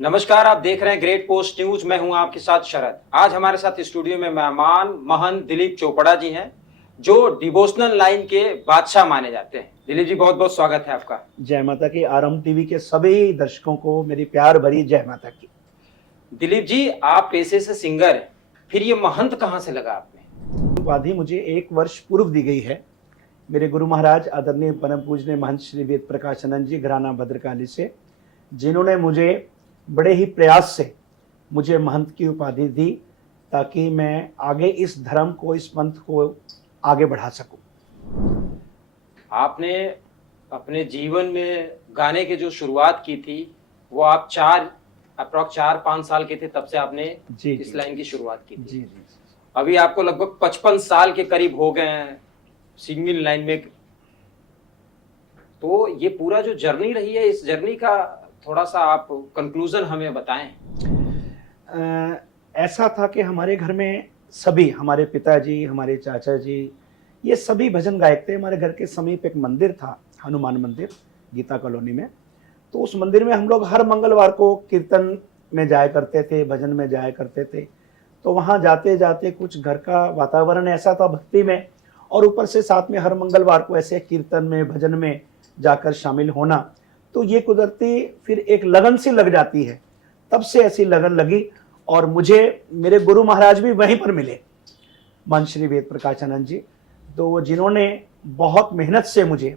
नमस्कार, आप देख रहे हैं ग्रेट पोस्ट न्यूज। मैं हूं आपके साथ शरद। आज हमारे साथ स्टूडियो में मेहमान महंत दिलीप चोपड़ा जी हैं, जो डिवोशनल लाइन के बादशाह माने जाते हैं। दिलीप जी, बहुत बहुत स्वागत है आपका। जय माता की। आरंभ टीवी के सभी दर्शकों को मेरी प्यार भरी जय माता की। दिलीप जी, आप पेशे से सिंगर हैं, फिर ये महंत कहाँ से लगा आप में? उपाधि मुझे 1 वर्ष पूर्व दी गई है मेरे गुरु महाराज आदरणीय परम पूजनीय महंत श्री वेद प्रकाशानंद जी घराना भद्रकाली से, जिन्होंने मुझे बड़े ही प्रयास से मुझे महंत की उपाधि दी ताकि मैं आगे इस धर्म को, इस पंथ को आगे बढ़ा सकूं। आपने अपने जीवन में गाने की जो शुरुआत की थी वो आप 4-5 साल के थे, तब से आपने इस लाइन की शुरुआत की थी। जी जी। अभी आपको लगभग 55 साल के करीब हो गए हैं सिंगिंग लाइन में। तो ये पूरा जो जर्नी रही है, इस जर्नी का थोड़ा सा आप कंक्लूजन हमें बताएं। ऐसा था कि हमारे घर में सभी, हमारे पिताजी, हमारे चाचा जी, ये सभी भजन गायक थे। हमारे घर के समीप एक मंदिर था, हनुमान मंदिर, गीता कॉलोनी में। तो उस मंदिर में हम लोग हर मंगलवार को कीर्तन में जाया करते थे, भजन में जाया करते थे। तो वहाँ जाते जाते कुछ घर का वातावरण ऐसा था भक्ति में, और ऊपर से साथ में हर मंगलवार को ऐसे कीर्तन में, भजन में जाकर शामिल होना, तो ये कुदरती फिर एक लगन सी लग जाती है। तब से ऐसी लगन लगी और मुझे मेरे गुरु महाराज भी वहीं पर मिले, महंत श्री वेद प्रकाशानंद जी, तो जिन्होंने बहुत मेहनत से मुझे,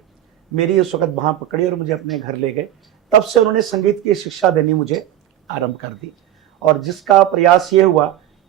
मेरी उस वक्त बाँह पकड़ी और मुझे अपने घर ले गए। तब से उन्होंने संगीत की शिक्षा देनी मुझे आरंभ कर दी, और जिसका प्रयास ये हुआ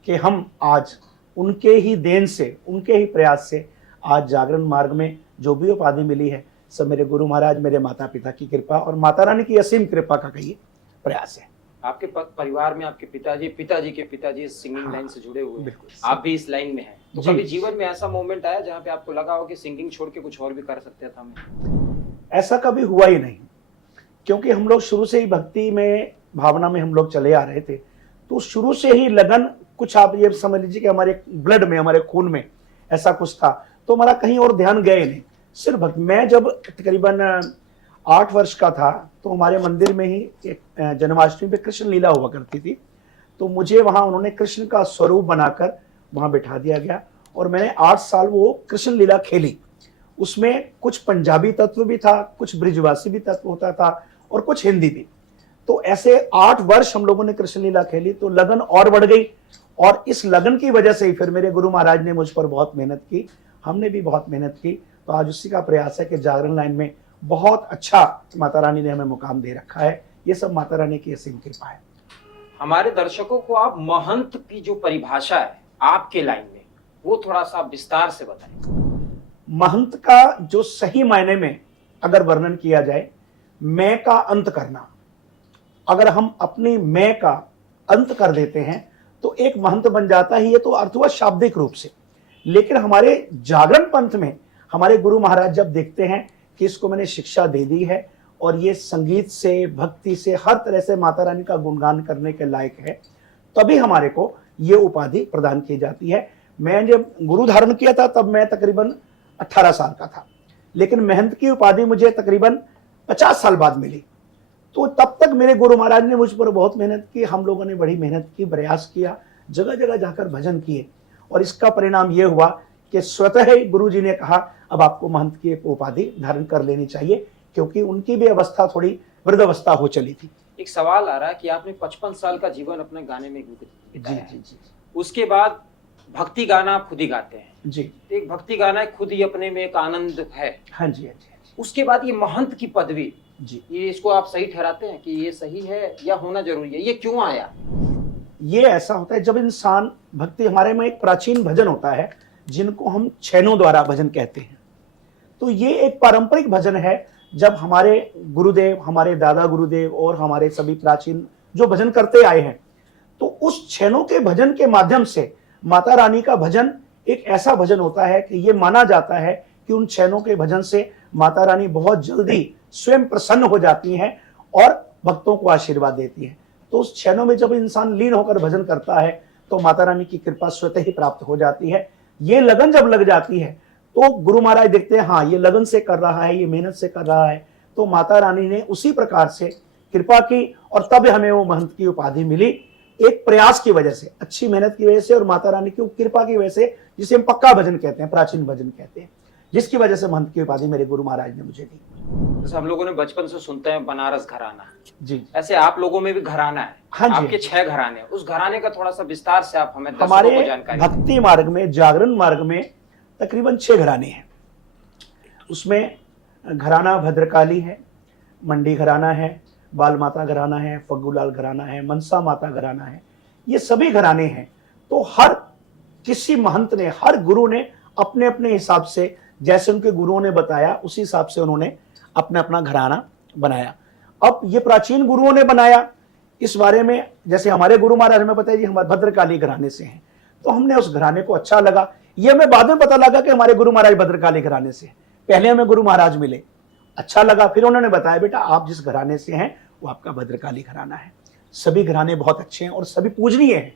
कि हम आज उनके ही देन से, उनके ही प्रयास से आज जागरण मार्ग में जो भी उपाधि मिली है, सब मेरे गुरु महाराज, मेरे माता पिता की कृपा और माता रानी की असीम कृपा का कहिए प्रयास है। आपके परिवार में आपके पिताजी के पिताजी सिंगिंग लाइन से जुड़े हुए हैं, बिल्कुल। आप भी इस लाइन में हैं। तो कभी जीवन में ऐसा मोमेंट आया जहाँ पे आपको लगा हो कि सिंगिंग छोड़ के कुछ और भी कर सकते था मैं? ऐसा कभी हुआ ही नहीं, क्योंकि हम लोग शुरू से ही भक्ति में, भावना में हम लोग चले आ रहे थे। तो शुरू से ही लगन, कुछ आप ये समझ लीजिए कि हमारे ब्लड में, हमारे खून में ऐसा कुछ था, तो हमारा कहीं और ध्यान गए नहीं, सिर्फ भक्ति। मैं जब तकरीबन 8 वर्ष का था तो हमारे मंदिर में ही एक जन्माष्टमी पे कृष्ण लीला हुआ करती थी। तो मुझे वहाँ उन्होंने कृष्ण का स्वरूप बनाकर वहाँ बिठा दिया गया, और मैंने 8 साल वो कृष्ण लीला खेली। उसमें कुछ पंजाबी तत्व भी था, कुछ ब्रिजवासी भी तत्व होता था, और कुछ हिंदी भी। तो ऐसे 8 वर्ष हम लोगों ने कृष्ण लीला खेली, तो लगन और बढ़ गई। और इस लगन की वजह से ही फिर मेरे गुरु महाराज ने मुझ पर बहुत मेहनत की, हमने भी बहुत मेहनत की। तो आज उसी का प्रयास है कि जागरण लाइन में बहुत अच्छा माता रानी ने हमें मुकाम दे रखा है। ये सब माता रानी की असीम कृपा है। हमारे दर्शकों को आप महंत की जो परिभाषा है आपके लाइन में, वो थोड़ा सा विस्तार से बताएं। महंत का जो सही मायने में अगर वर्णन किया जाए, मैं का अंत करना। अगर हम अपनी मैं का अंत कर देते हैं तो एक महंत बन जाता ही है। तो अर्थ हुआ शाब्दिक रूप से। लेकिन हमारे जागरण पंथ में हमारे गुरु महाराज जब देखते हैं कि इसको मैंने शिक्षा दे दी है और ये संगीत से, भक्ति से, हर तरह से माता रानी का गुणगान करने के लायक है, तभी हमारे को ये उपाधि प्रदान की जाती है। मैं जब गुरु धारण किया था तब मैं तकरीबन 18 साल का था, लेकिन महंत की उपाधि मुझे तकरीबन 50 साल बाद मिली। तो तब तक मेरे गुरु महाराज ने मुझ पर बहुत मेहनत की, हम लोगों ने बड़ी मेहनत की, प्रयास किया, जगह जगह जाकर भजन किए, और इसका परिणाम ये हुआ कि स्वतः ही गुरु जी ने कहा अब आपको महंत की एक उपाधि धारण कर लेनी चाहिए, क्योंकि उनकी भी अवस्था थोड़ी वृद्धावस्था हो चली थी। एक सवाल आ रहा है कि आपने 55 साल का जीवन अपने गाने में जी जी जी। उसके बाद भक्ति गाना आप खुद ही गाते हैं जी। तो एक भक्ति गाना खुद ही अपने में एक आनंद है। हाँ जी, हाँ जी। उसके बाद ये महंत की पदवी जी, ये इसको आप सही ठहराते हैं कि ये सही है या होना जरूरी है? ये क्यों आया? ये ऐसा होता है जब इंसान भक्ति, हमारे में एक प्राचीन भजन होता है जिनको हम छैनों द्वारा भजन कहते हैं। तो ये एक पारंपरिक भजन है। जब हमारे गुरुदेव, हमारे दादा गुरुदेव और हमारे सभी प्राचीन जो भजन करते आए हैं, तो उस छैनों के भजन के माध्यम से माता रानी का भजन एक ऐसा भजन होता है कि ये माना जाता है कि उन छैनों के भजन से माता रानी बहुत जल्दी स्वयं प्रसन्न हो जाती हैं और भक्तों को आशीर्वाद देती हैं। तो उस छैनों में जब इंसान लीन होकर भजन करता है तो माता रानी की कृपा स्वतः ही प्राप्त हो जाती है। ये लगन जब लग जाती है तो गुरु महाराज देखते हैं हाँ ये लगन से कर रहा है, ये मेहनत से कर रहा है, तो माता रानी ने उसी प्रकार से कृपा की और तब हमें वो महंत की उपाधि मिली। एक प्रयास की वजह से, अच्छी मेहनत की वजह से और माता रानी की कृपा की वजह से, जिसे हम पक्का भजन कहते हैं, प्राचीन भजन कहते हैं, जिसकी वजह से महंत की उपाधि मेरे गुरु महाराज ने मुझे दी। जैसे हम लोगों ने बचपन से सुनते हैं बनारस घराना, जी, ऐसे आप लोगों में भी घराना है। हाँ जी। आपके 6 घराने हैं। उस घराने का थोड़ा सा विस्तार से आप हमें दर्शकों हमारे को जानकारी दें। भक्ति मार्ग में, जागरण मार्ग में तकरीबन 6 घराने हैं। उसमें घराना भद्रकाली है, मंडी घराना है, बाल माता घराना है, फग्गूलाल घराना है, मनसा माता घराना है। ये सभी घराने हैं। तो हर किसी महंत ने, हर गुरु ने अपने अपने हिसाब से, जैसे उनके गुरुओं ने बताया उसी हिसाब से उन्होंने अपना अपना घराना बनाया। अब ये प्राचीन गुरुओं ने बनाया, इस बारे में जैसे हमारे गुरु महाराज हमें पता है जी हमारे भद्रकाली घराने से हैं, तो हमने उस घराने को अच्छा लगा। ये हमें बाद में पता लगा कि हमारे गुरु महाराज भद्रकाली घराने से हैं। पहले हमें गुरु महाराज मिले, अच्छा लगा, फिर उन्होंने बताया बेटा आप जिस घराने से हैं वो आपका भद्रकाली घराना है। सभी घराने बहुत अच्छे हैं और सभी पूजनीय हैं।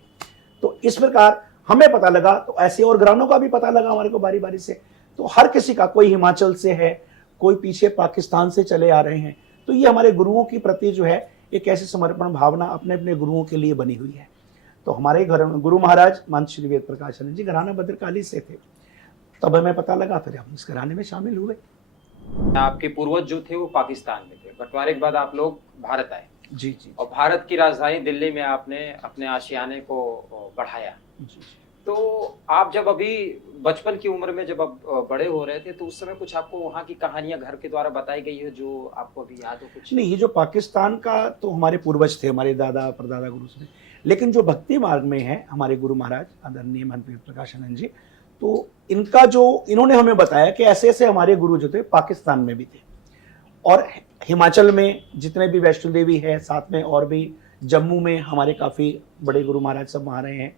तो इस प्रकार हमें पता लगा, तो ऐसे और घरानों का भी पता लगा हमारे को बारी बारी से। तो हर किसी का, कोई हिमाचल से है, कोई पीछे पाकिस्तान से चले आ रहे हैं। तो ये हमारे गुरुओं की प्रति जो है एक ऐसी समर्पण भावना अपने अपने गुरुओं के लिए बनी हुई है। तो हमारे घर गुरु महाराज महंत श्री वेद प्रकाश आनंद जी घराना भद्रकाली से थे। तब हमें पता लगा, फिर हम इस घराने में शामिल हुए। आपके पूर्वज जो थे वो पाकिस्तान में थे, बंटवारे के बाद आप लोग भारत आए। जी जी। और भारत की राजधानी दिल्ली में आपने अपने आशियाने को बढ़ाया। जी। तो आप जब अभी बचपन की उम्र में जब आप बड़े हो रहे थे, तो उस समय कुछ आपको वहाँ की कहानियां घर के द्वारा बताई गई है जो आपको अभी याद हो कुछ? नहीं, ये जो पाकिस्तान का तो हमारे पूर्वज थे, हमारे दादा परदादा गुरु से। लेकिन जो भक्ति मार्ग में है हमारे गुरु महाराज आदरणीय महंत वेद प्रकाश आनंद जी, तो इनका जो इन्होंने हमें बताया कि ऐसे ऐसे हमारे गुरु जो थे पाकिस्तान में भी थे और हिमाचल में जितने भी वैष्णो देवी है, साथ में और भी जम्मू में हमारे काफ़ी बड़े गुरु महाराज सब वहाँ रहे हैं।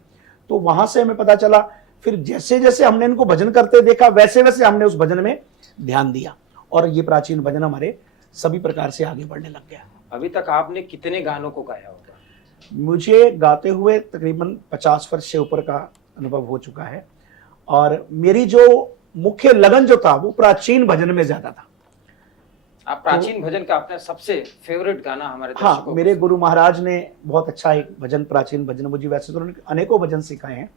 तो वहाँ से हमें पता चला। फिर जैसे जैसे हमने इनको भजन करते देखा, वैसे वैसे हमने उस भजन में ध्यान दिया और ये प्राचीन भजन हमारे सभी प्रकार से आगे बढ़ने लग गया। अभी तक आपने कितने गानों को गाया होगा? मुझे गाते हुए तकरीबन 50 वर्ष से ऊपर का अनुभव हो चुका है और मेरी जो मुख्य लगन जो था वो प्राचीन भजन में ज्यादा था। आप प्राचीन भजन का अपना सबसे फेवरेट गाना हमारे हाँ, दर्शकों मेरे गुरु महाराज ने बहुत अच्छा एक भजन, प्राचीन भजन, मुझे वैसे तो उन्होंने अनेकों भजन सिखाए हैं,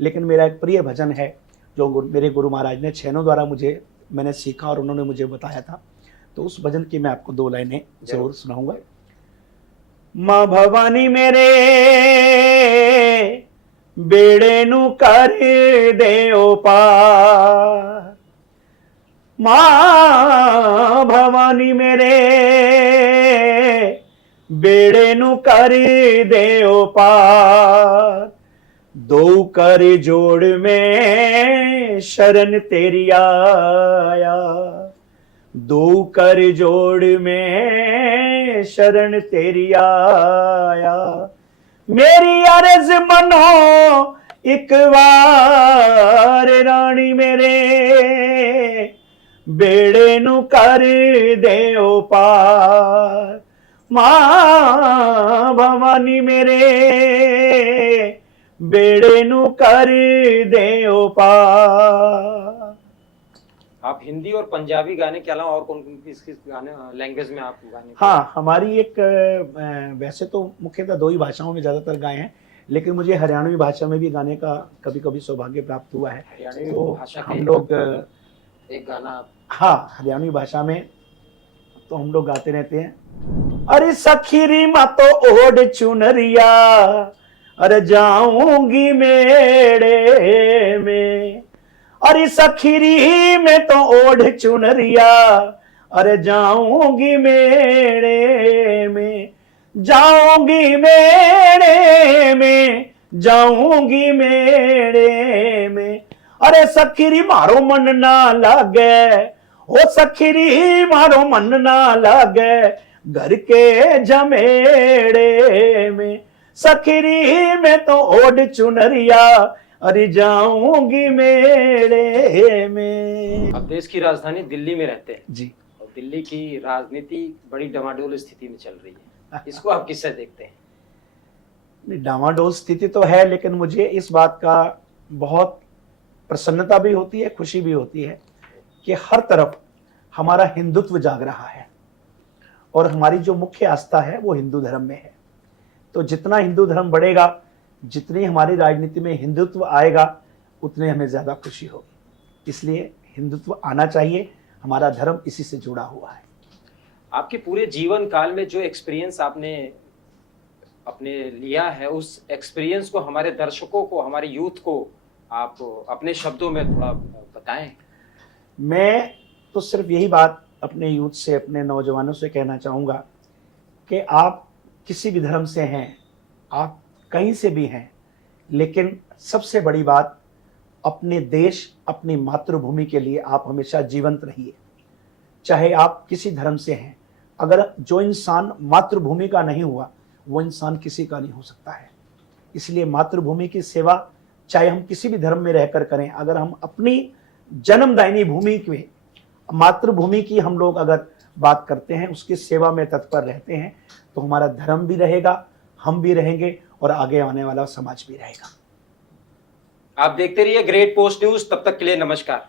लेकिन मेरा एक प्रिय भजन है जो मेरे गुरु महाराज ने छैनों द्वारा मैंने सीखा और उन्होंने मुझे बताया था। तो उस भजन की मैं आपको 2 लाइनें जरूर सुनाऊंगा। माँ भवानी मेरे बेड़े नु कर दे ओ पार, माँ भवानी मेरे बेड़े नु कर दे ओ पार, दो कर जोड़ में शरण तेरी आया, दो कर जोड़ में शरण तेरी आया, मेरी अर्ज मनो एक बार रानी मेरे बेड़े नु कर दे ओ पार, माँ भवानी मेरे बेड़े नु कर दे ओ पार। आप हिंदी और पंजाबी गाने के अलावा और कौन कौन किस गाने लैंग्वेज में आप गाने? हाँ, हमारी एक वैसे तो मुख्यतः 2 ही भाषाओं में ज्यादातर गाए हैं, लेकिन मुझे हरियाणवी भाषा में भी गाने का कभी कभी सौभाग्य प्राप्त हुआ है। हरियाणवी तो भाषा हम लोग एक गाना। हाँ, हरियाणवी भाषा में तो हम लोग गाते रहते हैं। अरे सखीरी मा तो ओढ़ चुनरिया, अरे जाऊंगी मेड़े में, अरे सखीरी में तो ओढ़ चुनरिया, अरे जाऊंगी मेड़े में, जाऊंगी मेड़े में, जाऊंगी मेड़े में, अरे सखीरी मारो मन ना लागे, ओ सखीरी मारो मन ना लागे, घर के जमेड़े में, सखीरी में तो ओढ़ चुनरिया, अरे जाऊंगी मेड़े में। अब देश की राजधानी दिल्ली में रहते हैं जी, और दिल्ली की राजनीति बड़ी डमाडोल स्थिति में चल रही है, इसको आप किससे देखते हैं? डामाडोल स्थिति तो है, लेकिन मुझे इस बात का बहुत प्रसन्नता भी होती है, खुशी भी होती है कि हर तरफ हमारा हिंदुत्व जाग रहा है और हमारी जो मुख्य आस्था है वो हिंदू धर्म में है। तो जितना हिंदू धर्म बढ़ेगा, जितनी हमारी राजनीति में हिंदुत्व आएगा, उतने हमें ज़्यादा खुशी होगी। इसलिए हिंदुत्व आना चाहिए, हमारा धर्म इसी से जुड़ा हुआ है। आपके पूरे जीवन काल में जो एक्सपीरियंस आपने अपने लिया है, उस एक्सपीरियंस को हमारे दर्शकों को, हमारे यूथ को आप अपने शब्दों में थोड़ा बताएं। मैं तो सिर्फ यही बात अपने यूथ से, अपने नौजवानों से कहना चाहूँगा कि आप किसी भी धर्म से हैं, आप कहीं से भी हैं, लेकिन सबसे बड़ी बात, अपने देश, अपनी मातृभूमि के लिए आप हमेशा जीवंत रहिए। चाहे आप किसी धर्म से हैं, अगर जो इंसान मातृभूमि का नहीं हुआ, वो इंसान किसी का नहीं हो सकता है। इसलिए मातृभूमि की सेवा चाहे हम किसी भी धर्म में रहकर करें, अगर हम अपनी जन्मदायिनी भूमि की, मातृभूमि की हम लोग अगर बात करते हैं, उसकी सेवा में तत्पर रहते हैं, तो हमारा धर्म भी रहेगा, हम भी रहेंगे और आगे आने वाला समाज भी रहेगा। आप देखते रहिए ग्रेट पोस्ट न्यूज। तब तक के लिए नमस्कार।